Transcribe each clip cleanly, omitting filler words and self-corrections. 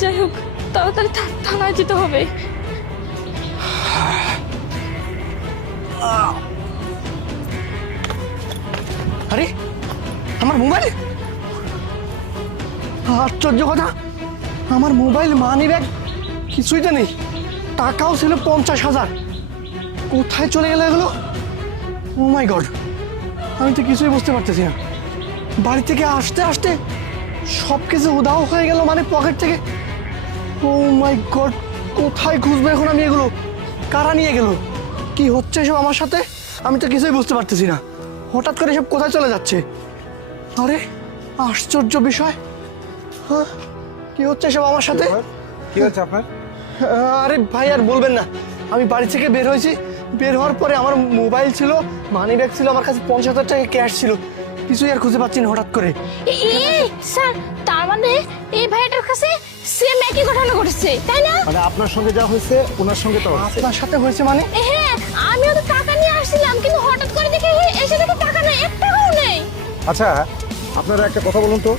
যাই হোক তাড়াতাড়ি থানায় যেতে হবে। আরে আমার মোবাইল, আশ্চর্য কথা, আমার মোবাইল মানি ব্যাগ কিছুই তো নেই, টাকাও ছিল 50,000, কোথায় চলে গেল এগুলো? ও মাই গড, আমি তো কিছুই বুঝতে পারতেছি না। বাড়ি থেকে আসতে আসতে সব কিছু উধাও হয়ে গেল, মানে পকেট থেকে। ও মাই গড, কোথায় খুঁজবো এখন আমি এগুলো? কারা নিয়ে গেল? কি হচ্ছে এসব আমার সাথে? আমি তো কিছুই বুঝতে পারতেছি না। হঠাৎ করে সব কোথায় চলে যাচ্ছে? আরে আশ্চর্য বিষয়, হ্যাঁ কি হচ্ছে সব আমার সাথে? কি হচ্ছে আপনার? আরে ভাই আর বলবেন না, আমি বাড়ি থেকে বের হয়েছি, বের হওয়ার পরে আমার মোবাইল ছিল, মানি ব্যাগ ছিল, আমার কাছে 50,000 টাকা ক্যাশ ছিল, কিছুই আর খুঁজে পাচ্ছি না হঠাৎ করে। স্যার তার মানে এই ভাইটার কাছে সেম একই ঘটনা ঘটেছে তাই না? মানে আপনার সঙ্গে যা হয়েছে ওনার সঙ্গে তো হচ্ছে। আপনার সাথে হয়েছে মানে? হ্যাঁ আমিও তো টাকা নিয়ে আসছিলাম, কিন্তু হঠাৎ করে দেখে এসে দেখে টাকা নেই, 1 টাকাও নেই। আচ্ছা আপনারা একটা কথা বলুন তো,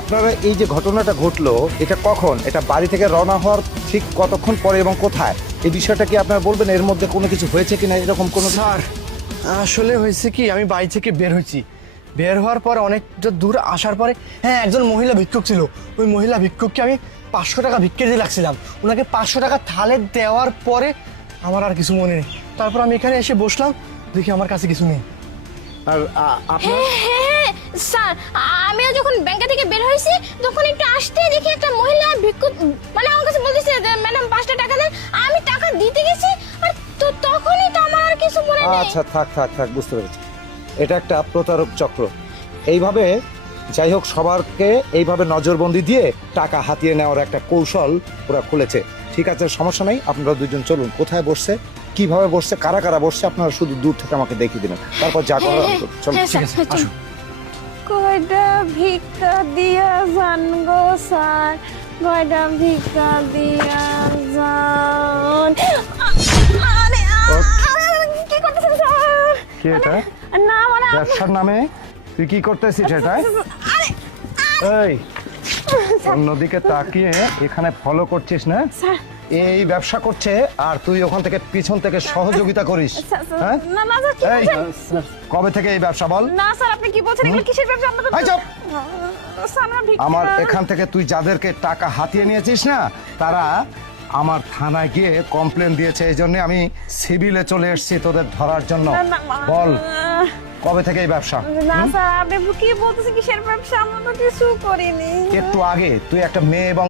আপনারা এই যে ঘটনাটা ঘটলো এটা কখন, এটা বাড়ি থেকে রওনা হওয়ার ঠিক কতক্ষণ পরে এবং কোথায়, এই বিষয়টা কি আপনারা বলবেন? এর মধ্যে কোনো কিছু হয়েছে কিনা এরকম কোনো? স্যার আসলে হয়েছে কি, আমি বাড়ি থেকে বের হয়েছি, বের হওয়ার পর অনেকটা দূর আসার পরে হ্যাঁ একজন মহিলা ভিক্ষুক ছিল, ওই মহিলা ভিক্ষুককে আমি 500 টাকা ভিক্ষে দিয়ে রাখছিলাম, ওনাকে 500 টাকা থালে দেওয়ার পরে আমার আর কিছু মনে নেই। তারপর আমি এখানে এসে বসলাম, দেখি আমার কাছে কিছু নেই। আর আপনার হ্যাঁ স্যার, আমিও যখন ব্যাংক থেকে বের হয়েছি তখন একটু আসতে দেখি একটা মহিলা ভিক্ষুক মানে আমার কাছে বলতেছে যে ম্যাডাম 5টা টাকা দেন, আমি টাকা দিতে গেছি আর তো তখনই তো আমার আর কিছু মনে নেই। আচ্ছা থাক বুঝতে পেরেছি, এটা একটা প্রতারক চক্র। এইভাবে যাই হোক সবারকে এইভাবে নজরবন্দি দিয়ে টাকা হাতিয়ে নেওয়ার একটা কৌশল ওরা খুলেছে। ঠিক আছে সমস্যা নেই, আপনারা দুজন চলুন, কোথায় বসছে, কিভাবে বসছে, কারা কারা বসছে আপনারা শুধু দূর থেকে আমাকে দেখিয়ে দিবেন, তারপর যা করার আমি করব। চলুন। হ্যাঁ, ঠিক আছে স্যার, আসুন। কয়টা ভিক্ষা দিয়া যান গো স্যার, কয়টা ভিক্ষা দিয়া যান। আরে কি করতেছেন স্যার? কি এটা? না মানে ব্যবসার নামে তুই কি করতেছিস এটা? এই অন্যদিকে তাকিয়ে এখানে ফলো করছিস না? স্যার এই ব্যবসা করছে আর তুই ওখান থেকে পিছন থেকে সহযোগিতা করিস, হ্যাঁ? না না স্যার কি এই বলছেন? কবে থেকে এই ব্যবসা বল? না স্যার আপনি কি বলছেন, এগুলো কিসের ব্যবসা? আমরা তো এই চুপ! স্যার আমরা ভিক্ষা আমার এখান থেকে তুই যাদেরকে টাকা হাতিয়ে নিয়েছিস না, তারা আমার থানায় গিয়ে কমপ্লেন দিয়েছে, এই জন্য আমি সিভিলে চলে এসেছি তোদের ধরার জন্য। বল কবে থেকে এই ব্যবসা? না স্যার আপনি কি বলতেছেন, কিসের ব্যবসা? আমরা তো কিছু করিনি। একটু আগে তুই একটা মেয়ে এবং